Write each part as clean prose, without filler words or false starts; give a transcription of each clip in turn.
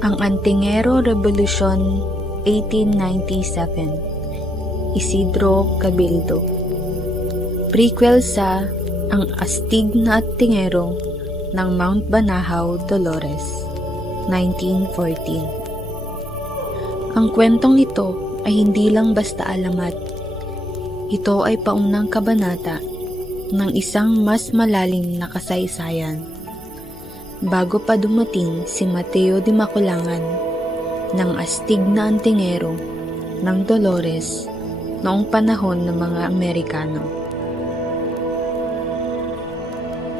Ang Antingero Revolution 1897, Isidro Cabildo. Prequel sa Ang Astig na Antingero ng Mount Banahaw, Dolores, 1914. Ang kwentong ito ay hindi lang basta alamat. Ito ay paunang kabanata ng isang mas malalim na kasaysayan. Bago pa dumating si Mateo de Maculangan ng astig na antingero ng Dolores noong panahon ng mga Amerikano.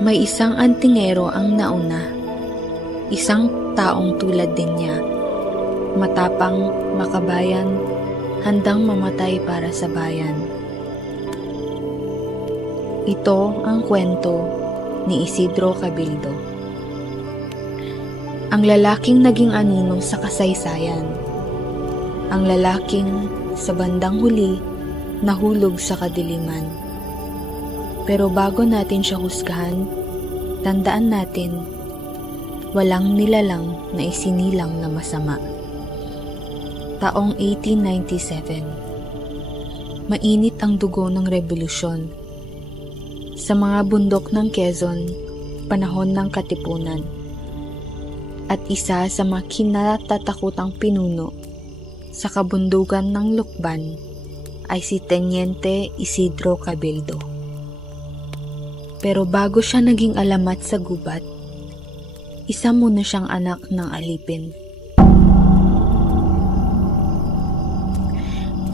May isang antingero ang nauna, isang taong tulad din niya, matapang, makabayan, handang mamatay para sa bayan. Ito ang kwento ni Isidro Cabildo. Ang lalaking naging anino sa kasaysayan. Ang lalaking sa bandang huli nahulog sa kadiliman. Pero bago natin siya husgahan, tandaan natin, walang nilalang na isinilang na masama. Taong 1897. Mainit ang dugo ng revolusyon. Sa mga bundok ng Quezon, panahon ng Katipunan. At isa sa mga kinatatakutang pinuno sa kabundugan ng Lukban ay si Teniente Isidro Cabildo. Pero bago siya naging alamat sa gubat, isa muna siyang anak ng alipin.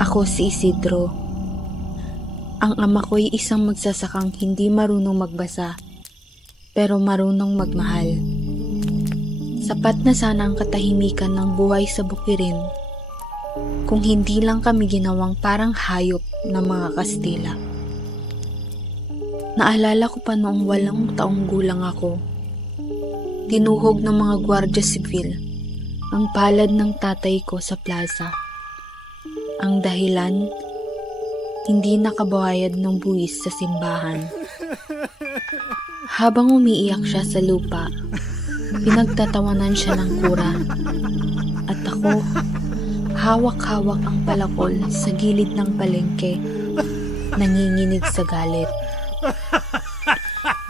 Ako si Isidro. Ang ama ko'y isang magsasakang hindi marunong magbasa, pero marunong magmahal. Sapat na sana ang katahimikan ng buhay sa bukirin kung hindi lang kami ginawang parang hayop ng mga Kastila. Naalala ko pa noong 8 taong gulang ako. Tinuhog ng mga Guardia Civil ang palad ng tatay ko sa plaza. Ang dahilan, hindi nakabayad ng buwis sa simbahan. Habang umiiyak siya sa lupa, pinagtatawanan siya ng kura. At ako, hawak-hawak ang palakol sa gilid ng palengke, nanginginig sa galit.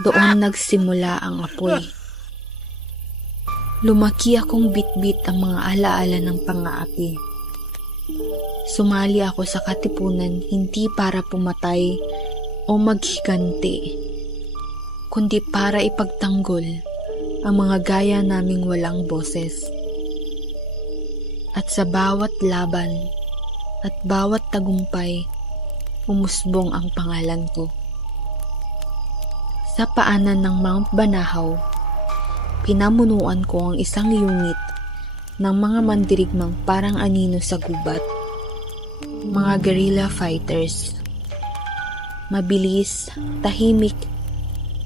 Doon nagsimula ang apoy. Lumaki akong bit-bit ang mga alaala ng pang-aapi. Sumali ako sa katipunan hindi para pumatay o maghiganti, kundi para ipagtanggol ang mga gaya naming walang boses. At sa bawat laban at bawat tagumpay, umusbong ang pangalan ko. Sa paanan ng Mount Banahaw, pinamunuan ko ang isang unit ng mga mandirigmang parang anino sa gubat. Mga guerrilla fighters. Mabilis, tahimik,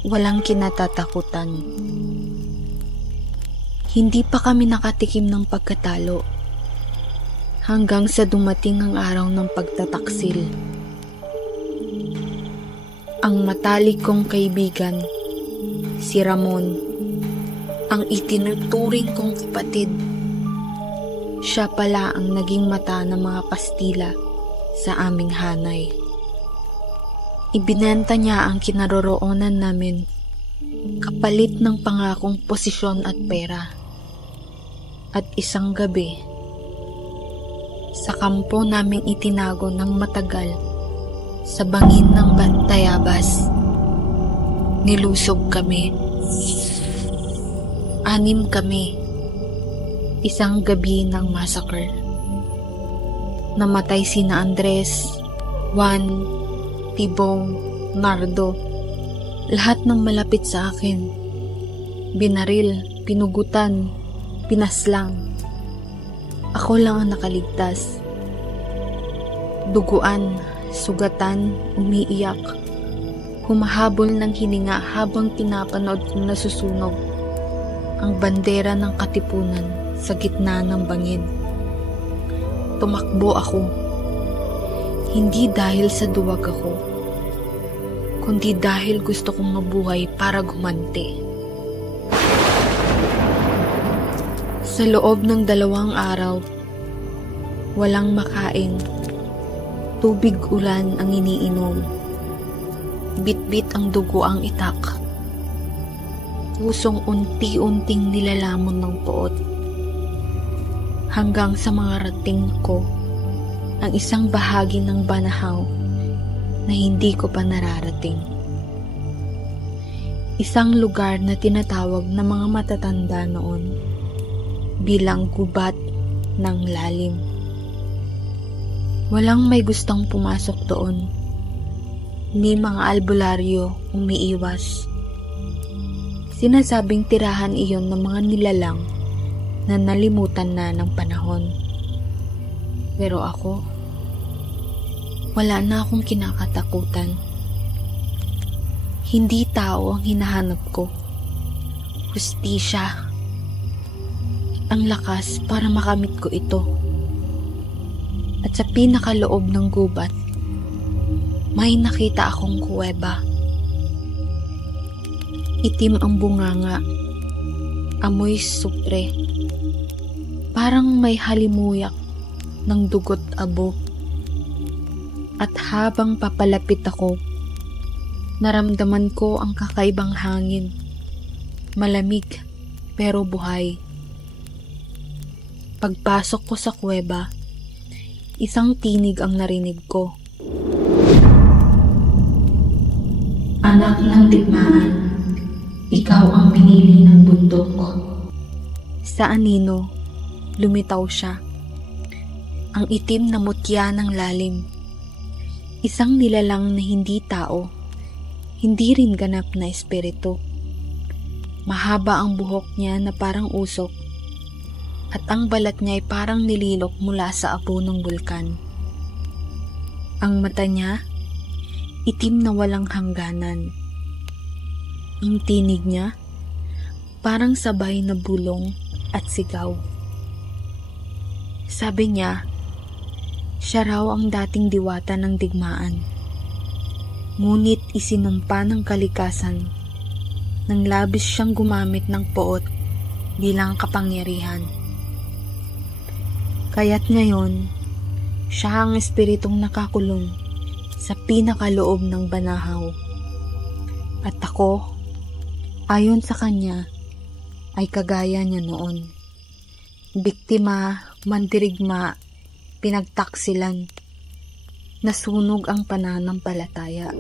walang kinatatakutan. Hindi pa kami nakatikim ng pagkatalo hanggang sa dumating ang araw ng pagtataksil. Ang matalik kong kaibigan, si Ramon, ang itinuturing kong kapatid, siya pala ang naging mata ng mga Kastila sa aming hanay. Ibinenta niya ang kinaroroonan namin kapalit ng pangakong posisyon at pera. At isang gabi, sa kampo naming itinago ng matagal sa bangin ng Tayabas, nilusog kami. 6 kami. Isang gabi ng massacre. Namatay sina Andres, Juan, Tibong, Nardo, lahat ng malapit sa akin. Binaril, pinugutan, pinaslang. Ako lang ang nakaligtas. Duguan, sugatan, umiiyak. Humahabol ng hininga habang pinapanood kong nasusunog ang bandera ng Katipunan sa gitna ng bangin. Tumakbo ako. Hindi dahil sa duwag ako, kundi dahil gusto kong mabuhay para gumanti. Sa Sa loob ng 2 araw, walang makain, tubig ulan ang iniinom, bit-bit ang dugo ang itak, pusong unti-unting nilalamon ng puot, hanggang sa mga rating ko ang isang bahagi ng banahaw na hindi ko pa nararating. Isang lugar na tinatawag ng mga matatanda noon bilang gubat ng lalim. Walang may gustong pumasok doon. Ni mga albularyo umiiwas. Sinasabing tirahan iyon ng mga nilalang na nalimutan na ng panahon. Pero ako, wala na akong kinakatakutan. Hindi tao ang hinahanap ko. Hustisya. Ang lakas para makamit ko ito. At sa pinakaloob ng gubat, may nakita akong kuweba. Itim ang bunganga, amoy supre, parang may halimuyak ng dugot abo. At habang papalapit ako, naramdaman ko ang kakaibang hangin, malamig pero buhay. Pagpasok ko sa kuweba, isang tinig ang narinig ko. Anak ng digmaan, ikaw ang pinili ng bundok. Sa anino, lumitaw siya. Ang itim na mutya ng lalim. Isang nilalang na hindi tao, hindi rin ganap na espiritu. Mahaba ang buhok niya na parang usok, at ang balat niya ay parang nililok mula sa apo ng bulkan. Ang mata niya, itim na walang hangganan. Ang tinig niya, parang sabay na bulong at sigaw. Sabi niya, siya raw ang dating diwata ng digmaan. Ngunit isinumpa ng kalikasan nang labis siyang gumamit ng poot bilang kapangyarihan. Kaya't ngayon, siya ang espiritong nakakulong sa pinakaloob ng banahaw. At ako, ayon sa kanya, ay kagaya niya noon. Biktima, mandirigma, pinagtaksilan, nasunog ang pananampalataya.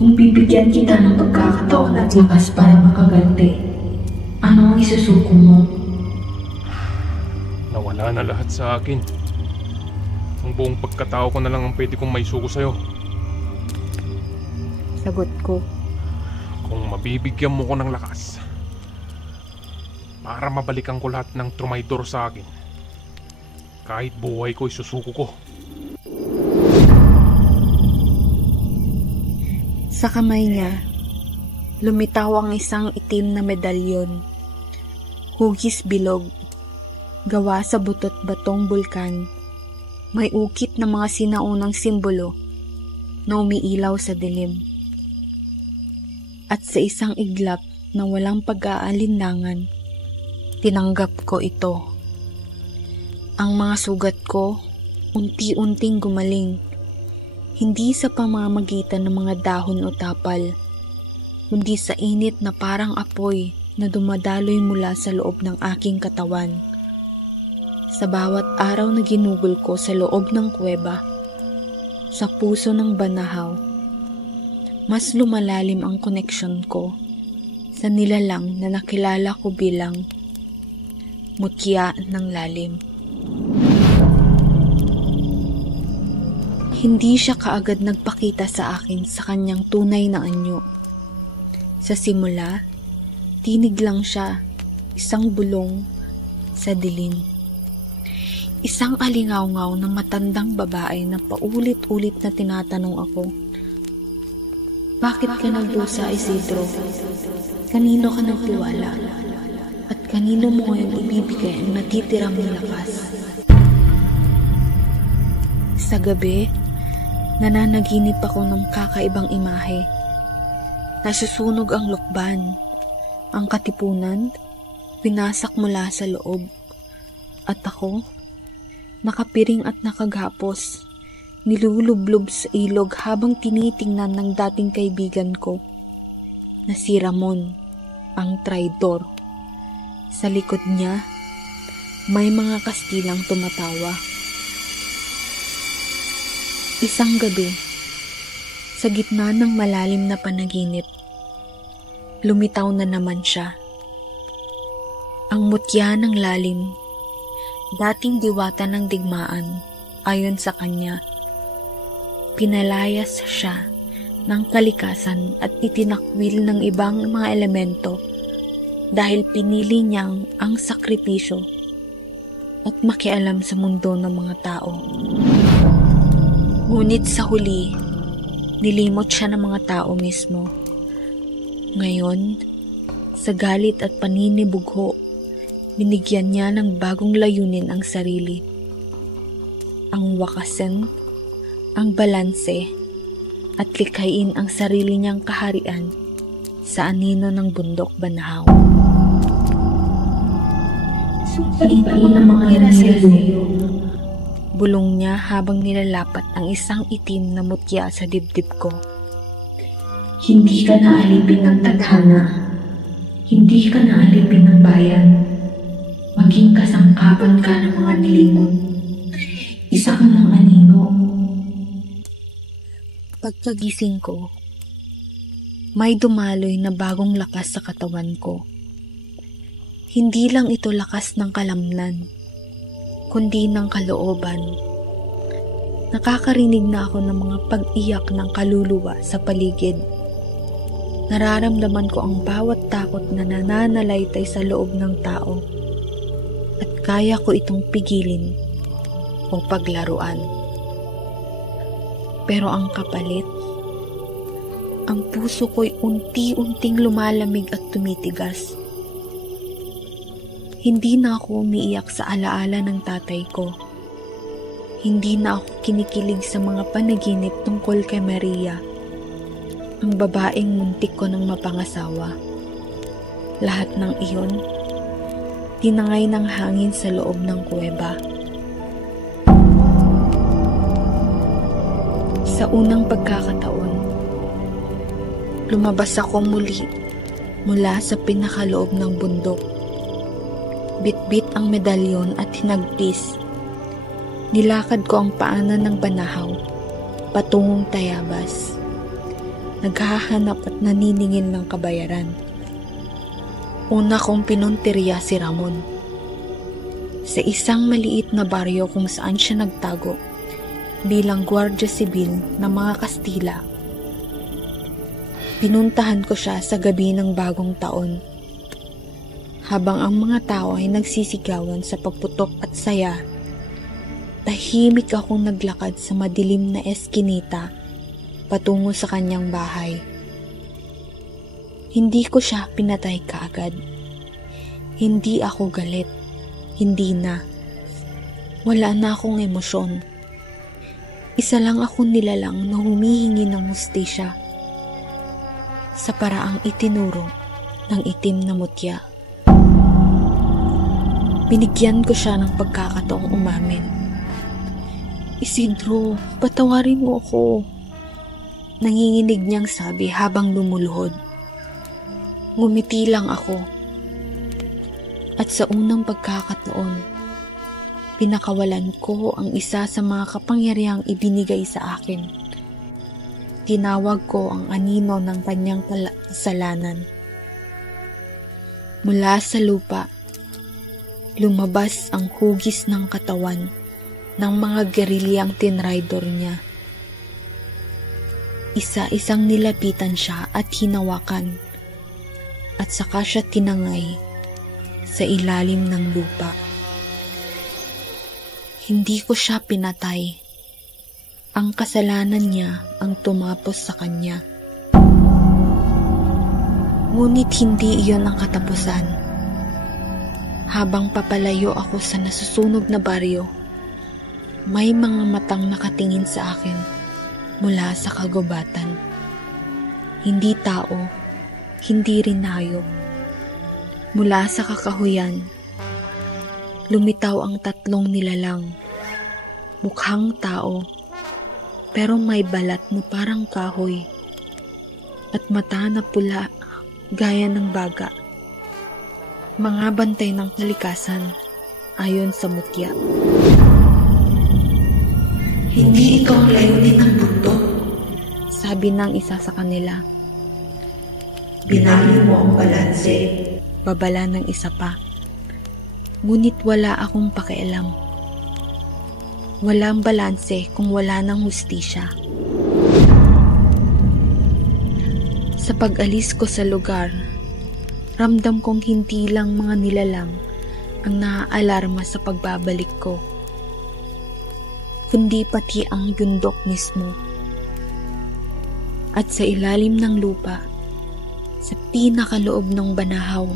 Kung bibigyan kita ng pagkakataon at lakas para makaganti, ano ang isusuko mo? Nawala na lahat sa akin. Ang buong pagkatao ko na lang ang pwede kong maisuko sa'yo. Sagot ko. Kung mabibigyan mo ko ng lakas para mabalikan ko lahat ng trumaydor sa akin, kahit buhay ko isusuko ko. Sa kamay niya, lumitaw ang isang itim na medalyon. Hugis bilog, gawa sa butot batong bulkan. May ukit na mga sinaunang simbolo na umiilaw sa dilim. At sa isang iglap na walang pag-aalinlangan, tinanggap ko ito. Ang mga sugat ko unti-unting gumaling, hindi sa pamamagitan ng mga dahon o tapal, kundi sa init na parang apoy na dumadaloy mula sa loob ng aking katawan. Sa bawat araw na ginugol ko sa loob ng kuweba, sa puso ng banahaw, mas lumalalim ang koneksyon ko sa nilalang na nakilala ko bilang mutya ng lalim. Hindi siya kaagad nagpakita sa akin sa kanyang tunay na anyo. Sa simula, tinig lang siya, isang bulong sa dilim. Isang alingaw-ngaw na matandang babae na paulit-ulit na tinatanong ako, bakit ka nagdusa, Isidro? Kanino ka nagtiwala? At kanino mo ngayon ibibigay ang natitirang lakas? Sa gabi, nananaginip ako ng kakaibang imahe. Nasusunog ang lukban, Ang katipunan, winasak mula sa loob. At ako, nakapiring at nakagapos, nilulublob sa ilog habang tinitingnan ng dating kaibigan ko na si Ramon, ang traidor. Sa likod niya, may mga Kastilang tumatawa. Isang gabi, sa gitna ng malalim na panaginip, lumitaw na naman siya. Ang mutya ng lalim, dating diwata ng digmaan, ayon sa kanya. Pinalayas siya ng kalikasan at itinakwil ng ibang mga elemento dahil pinili niyang ang sakripisyo at makialam sa mundo ng mga tao. Ngunit sa huli, nilimot siya ng mga tao mismo. Ngayon, sa galit at paninibugho, binigyan niya ng bagong layunin ang sarili. Ang wakasan, ang balanse, at likhain ang sarili niyang kaharian sa anino ng bundok Banahaw. Sumpain ang mga hirasya sa iyo. Bulong niya habang nilalapat ang isang itim na mutya sa dibdib ko. Hindi ka naalipin ng tadhana. Hindi ka naalipin ng bayan. Maging kasangkapan ka ng mga nilingon. Isa ka ng anino. Pagkagising ko, may dumaloy na bagong lakas sa katawan ko. Hindi lang ito lakas ng kalamnan, kundi ng kalooban. Nakakarinig na ako ng mga pag-iyak ng kaluluwa sa paligid. Nararamdaman ko ang bawat takot na nananalaytay sa loob ng tao at kaya ko itong pigilin o paglaruan. Pero ang kapalit, ang puso ko'y unti-unting lumalamig at tumitigas. Hindi na ako umiiyak sa alaala ng tatay ko. Hindi na ako kinikilig sa mga panaginip tungkol kay Maria, ang babaeng muntik ko ng mapangasawa. Lahat ng iyon, tinangay ng hangin sa loob ng kuweba. Sa unang pagkakataon, lumabas ako muli mula sa pinakaloob ng bundok. Bitbit ang medalyon at hinagpis. Nilakad ko ang paanan ng Banahaw patungong Tayabas. Naghahanap at naniningil ng kabayaran. Una kong pinunteriya si Ramon. Sa isang maliit na baryo kung saan siya nagtago bilang Guardia Sibil ng mga Kastila. Pinuntahan ko siya sa gabi ng bagong taon. Habang ang mga tao ay nagsisigawan sa pagputok at saya, tahimik akong naglakad sa madilim na eskinita patungo sa kanyang bahay. Hindi ko siya pinatay kaagad. Hindi ako galit. Hindi na. Wala na akong emosyon. Isa lang akong nilalang na humihingi ng hustisya sa paraang itinuro ng itim na mutya. Binigyan ko siya ng pagkakataong umamin. Isidro, patawarin mo ako. Nanginginig niyang sabi habang lumuluhod. Ngumiti lang ako. At sa unang pagkakataon, pinakawalan ko ang isa sa mga kapangyarihang ibinigay sa akin. Tinawag ko ang anino ng kanyang kasalanan. Mula sa lupa, lumabas ang hugis ng katawan ng mga gerilyang tinraidor niya. Isa-isang nilapitan siya at hinawakan, at saka siya tinangay sa ilalim ng lupa. Hindi ko siya pinatay. Ang kasalanan niya ang tumapos sa kanya. Ngunit hindi iyon ang katapusan. Habang papalayo ako sa nasusunog na baryo, may mga matang nakatingin sa akin mula sa kagubatan. Hindi tao, hindi rin hayop, Mula sa kakahuyan, lumitaw ang 3 nilalang. Mukhang tao, pero may balat na parang kahoy at mata na pula gaya ng baga. Mga bantay ng kalikasan ayon sa mutya. Hindi ito ang layunin ng mundo, sabi ng isa sa kanila. Binali mo ang balanse. Babala ng isa pa. Ngunit wala akong pakialam. Walang balanse kung wala ng hustisya. Sa pag-alis ko sa lugar, ramdam kong hindi lang mga nilalang ang naaalarma sa pagbabalik ko, kundi pati ang yundok mismo. At sa ilalim ng lupa, sa pinakaloob ng banahaw,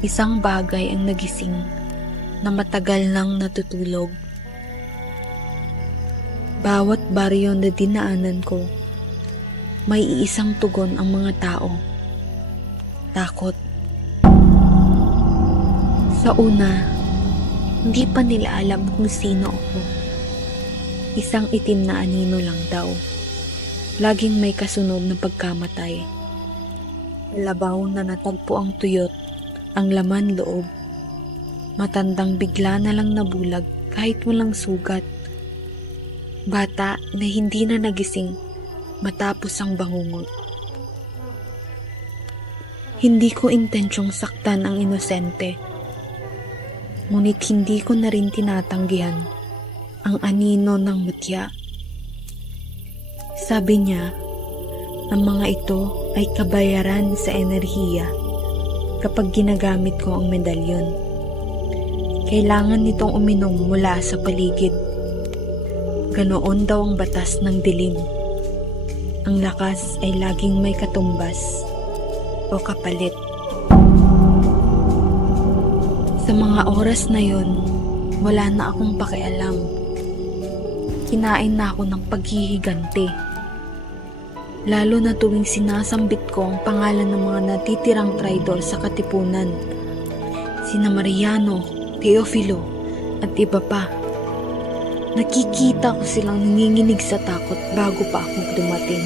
isang bagay ang nagising na matagal nang natutulog. Bawat baryo na dinaanan ko, may iisang tugon ang mga tao. Takot. Sa una, hindi pa nila alam kung sino ako. Isang itim na anino lang daw. Laging may kasunod na pagkamatay. Labaw na natagpo ang tuyot, ang laman loob. Matandang bigla na lang nabulag kahit walang sugat. Bata na hindi na nagising matapos ang bangungot. Hindi ko intensyong saktan ang inosente. Ngunit hindi ko na rin tinatanggihan ang anino ng mutya. Sabi niya, ang mga ito ay kabayaran sa enerhiya kapag ginagamit ko ang medalyon. Kailangan nitong uminom mula sa paligid. Ganoon daw ang batas ng dilim. Ang lakas ay laging may katumbas o kapalit. Sa mga oras na yon, wala na akong pakialam. Kinain na ako ng paghihiganti. Lalo na tuwing sinasambit ko ang pangalan ng mga natitirang traidor sa katipunan. Sina Mariano, Teofilo, at iba pa. Nakikita ko silang nanginginig sa takot bago pa ako dumating.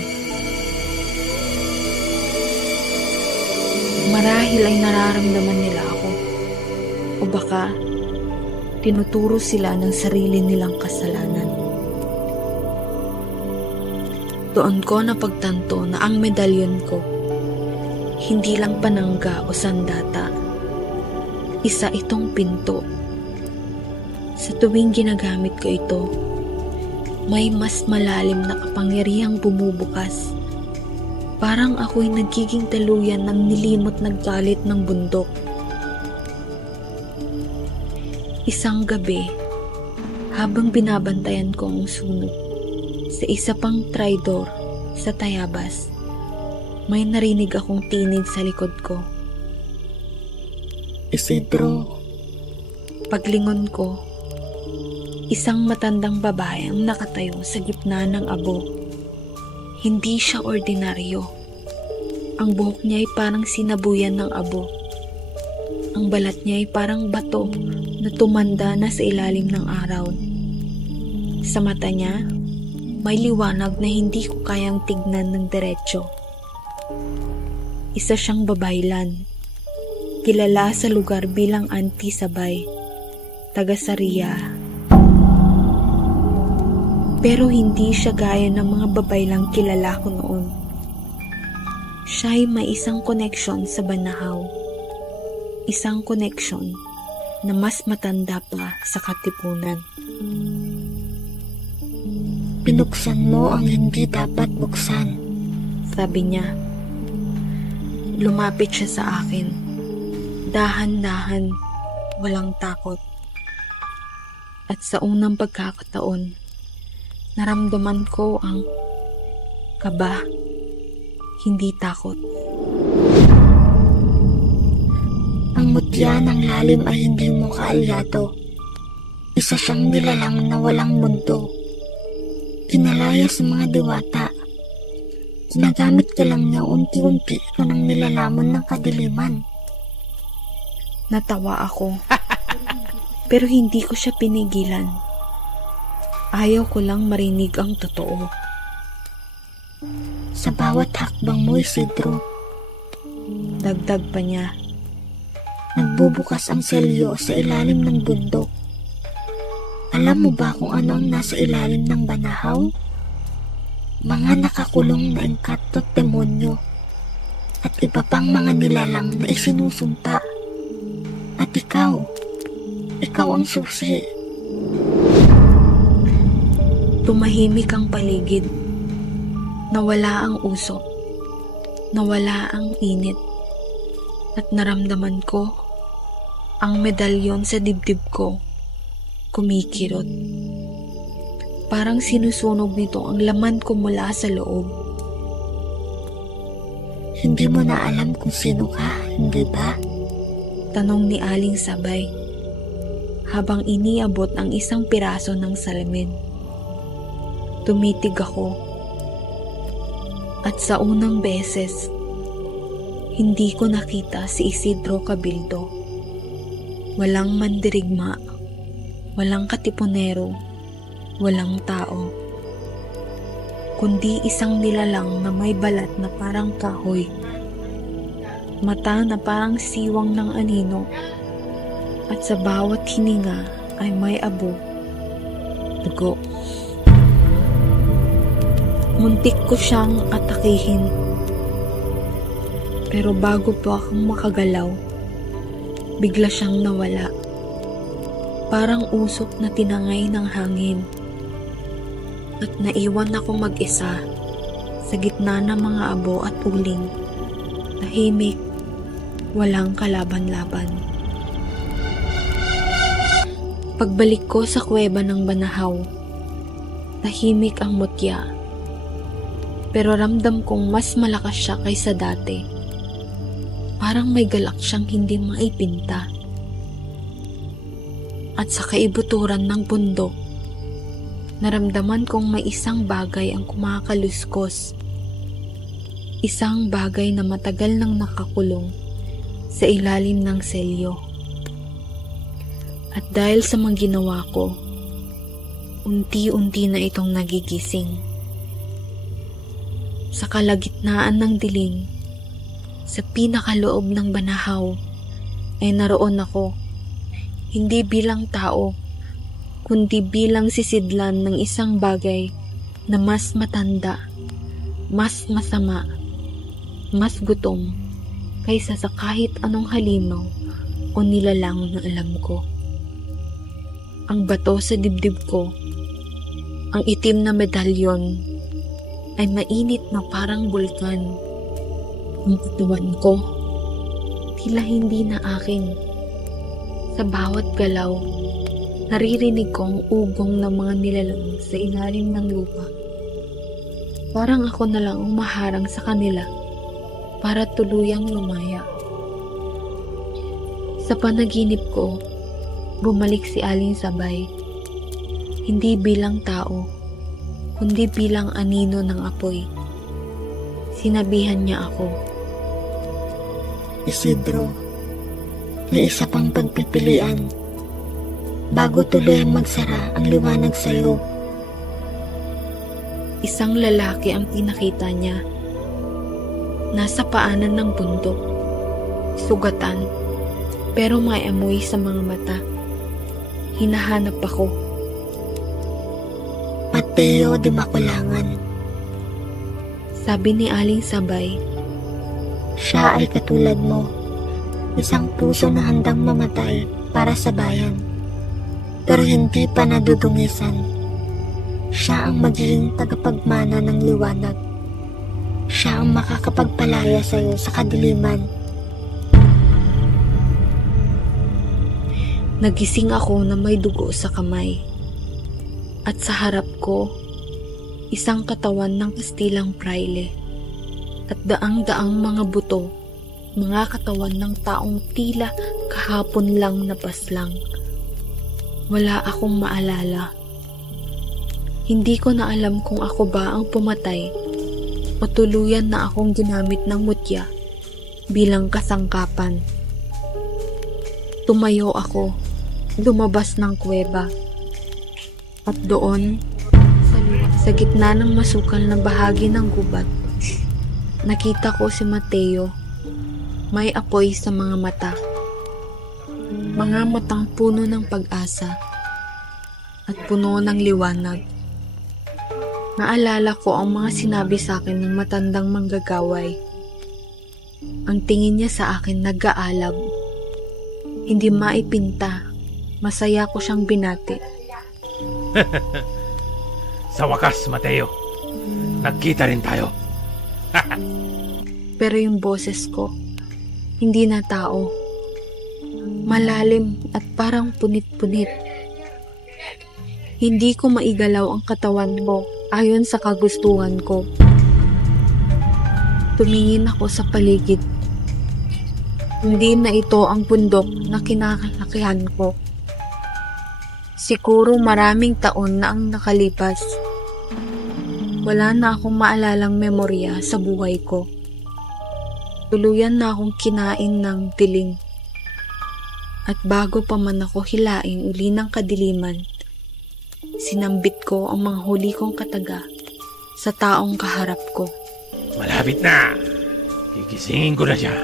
Marahil ay nararamdaman nila ako. O baka, tinuturo sila ng sarili nilang kasalanan. Doon ko napagtanto na ang medalyon ko, hindi lang panangga o sandata. Isa itong pinto. Sa tuwing ginagamit ko ito, may mas malalim na kapangyarihang bumubukas. Parang ako'y nagiging daluyan ng nilimot na galit ng bundok. Isang gabi, habang binabantayan ko ang sunog sa isa pang traidor sa Tayabas, may narinig akong tinig sa likod ko. Isidro. Paglingon ko, isang matandang babae ang nakatayo sa gitna ng abo. Hindi siya ordinaryo. Ang buhok niya ay parang sinabuyan ng abo. Ang balat niya ay parang bato na tumanda na sa ilalim ng araw. Sa mata niya, may liwanag na hindi ko kayang tignan ng diretsyo. Isa siyang babaylan. Kilala sa lugar bilang Auntie Sabay, taga Saria. Pero hindi siya gaya ng mga babaylang kilala ko noon. Siya ay may isang koneksyon sa Banahaw. Isang koneksyon na mas matanda pa sa katipunan. Binuksan mo ang hindi dapat buksan, sabi niya. Lumapit siya sa akin. Dahan-dahan, walang takot. At sa unang pagkakataon, naramdaman ko ang kaba, hindi takot. Ang mutya ng lalim ay hindi mo kaalyado. Isa siyang nilalang na walang mundo. Kinalaya sa mga diwata. Ginagamit ka lang niya unti-unti ka ng nilalamon ng kadiliman. Natawa ako. Pero hindi ko siya pinigilan. Ayaw ko lang marinig ang totoo. Sa bawat hakbang mo, Isidro, Dagdag pa niya. nagbubukas ang selyo sa ilalim ng bundok. Alam mo ba kung ano ang nasa ilalim ng banahaw? Mga nakakulong na engkanto at demonyo at iba pang mga nilalang na isinusumpa. At ikaw ang susi. Tumahimik ang paligid. Nawala ang usok. Nawala ang init. At naramdaman ko ang medalyon sa dibdib ko kumikirot. Parang sinusunog nito ang laman ko mula sa loob. Hindi mo na alam kung sino ka, hindi ba? Tanong ni Aling Sabay habang iniabot ang isang piraso ng salamin. Tumitig ako. At sa unang beses, hindi ko nakita si Isidro Cabildo. Walang mandirigma, walang katipunero, walang tao, kundi isang nilalang na may balat na parang kahoy, mata na parang siwang ng anino, at sa bawat hininga ay may abo, dugo. Muntik ko siyang atakihin, pero bago pa akong makagalaw, bigla siyang nawala. Parang usok na tinangay ng hangin. At naiwan ako mag-isa sa gitna ng mga abo at uling. Tahimik, walang kalaban-laban. Pagbalik ko sa kuweba ng banahaw, tahimik ang mutya. Pero ramdam kong mas malakas siya kaysa dati. Parang may galak siyang hindi maipinta. At sa kaibuturan ng bundok, naramdaman kong may isang bagay ang kumakaluskos. Isang bagay na matagal nang nakakulong sa ilalim ng selyo. At dahil sa mga ginawa ko, unti-unti na itong nagigising. Sa kalagitnaan ng dilim, sa pinakaloob ng banahaw, ay naroon ako. Hindi bilang tao, kundi bilang sisidlan ng isang bagay na mas matanda, mas masama, mas gutom, kaysa sa kahit anong halimaw o nilalang na alam ko. Ang bato sa dibdib ko, ang itim na medalyon, ay mainit na parang bulkan. Ang katawan ko, tila hindi na akin. Sa bawat galaw, naririnig ko ang ugong ng mga nilalang sa ilalim ng lupa. Parang ako na lang ang maharang sa kanila para tuluyang lumaya. Sa panaginip ko, bumalik si Aling Sabay. Hindi bilang tao, kundi bilang anino ng apoy. Sinabihan niya ako, Isidro, may isa pang pagpipilian bago tuluyang magsara ang liwanag sa'yo. isang lalaki ang pinakita niya. Nasa paanan ng bundok, sugatan, pero may amoy sa mga mata. Hinahanap ako. Mateo de Makulangan. Sabi ni Aling Sabay, Siya ay katulad mo, isang puso na handang mamatay para sa bayan, pero hindi pa nadudungisan. Siya ang magiging tagapagmana ng liwanag. Siya ang makakapagpalaya sa iyo sa kadiliman. Nagising ako na may dugo sa kamay. At sa harap ko, isang katawan ng kastilang praile. At daang-daang mga buto, mga katawan ng taong tila kahapon lang napaslang. Wala akong maalala. Hindi ko na alam kung ako ba ang pumatay o tuluyan na akong ginamit ng mutya bilang kasangkapan. Tumayo ako, lumabas ng kuweba. At doon, sa gitna ng masukal na bahagi ng gubat, nakita ko si Mateo. May apoy sa mga mata. Mga matang puno ng pag-asa at puno ng liwanag. Naalala ko ang mga sinabi sa akin ng matandang manggagaway. Ang tingin niya sa akin nag-aalab. Hindi maipinta. Masaya ko siyang binati. Sa wakas, Mateo, nagkita rin tayo. Pero yung boses ko, hindi na tao. Malalim at parang punit-punit. Hindi ko maigalaw ang katawan ko ayon sa kagustuhan ko. Tumingin ako sa paligid. Hindi na ito ang bundok na kinakalakihan ko. Siguro maraming taon na ang nakalipas. Wala na akong maalalang memorya sa buhay ko. Tuluyan na akong kinain ng dilim. At bago pa man ako hilaing uli ng kadiliman, sinambit ko ang mga huli kong kataga sa taong kaharap ko. Malapit na. Gigisingin ko na siya.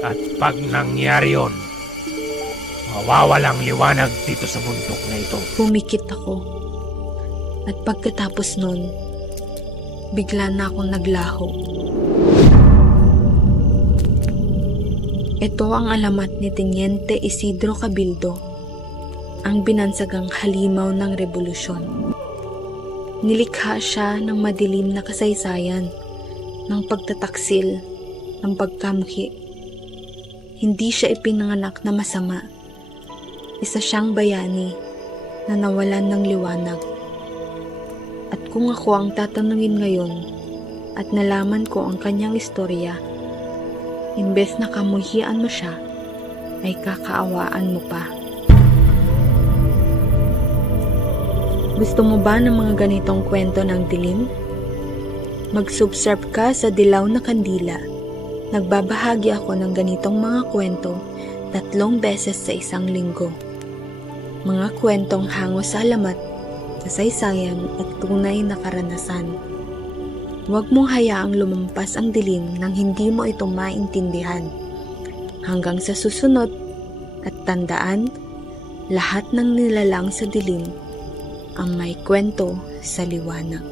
At pag nangyari yon, mawawalang liwanag dito sa bundok na ito. Pumikit ako. At pagkatapos nun, bigla na akong naglaho. Ito ang alamat ni Teniente Isidro Cabildo, ang binansagang halimaw ng rebolusyon. Nilikha siya ng madilim na kasaysayan, ng pagtataksil, ng pagkamuhi. Hindi siya ipinanganak na masama. Isa siyang bayani na nawalan ng liwanag. At kung ako ang tatanungin ngayon at nalaman ko ang kanyang istorya, imbes na kamuhian mo siya, ay kakaawaan mo pa. Gusto mo ba ng mga ganitong kwento ng dilim? Mag-subscribe ka sa Dilaw na Kandila. Nagbabahagi ako ng ganitong mga kwento 3 beses sa isang linggo. Mga kwentong hango sa alamat, kasaysayan at tunay na karanasan. Huwag mong hayaang lumampas ang dilim nang hindi mo ito maintindihan. Hanggang sa susunod, at tandaan, lahat ng nilalang sa dilim ang may kwento sa liwanag.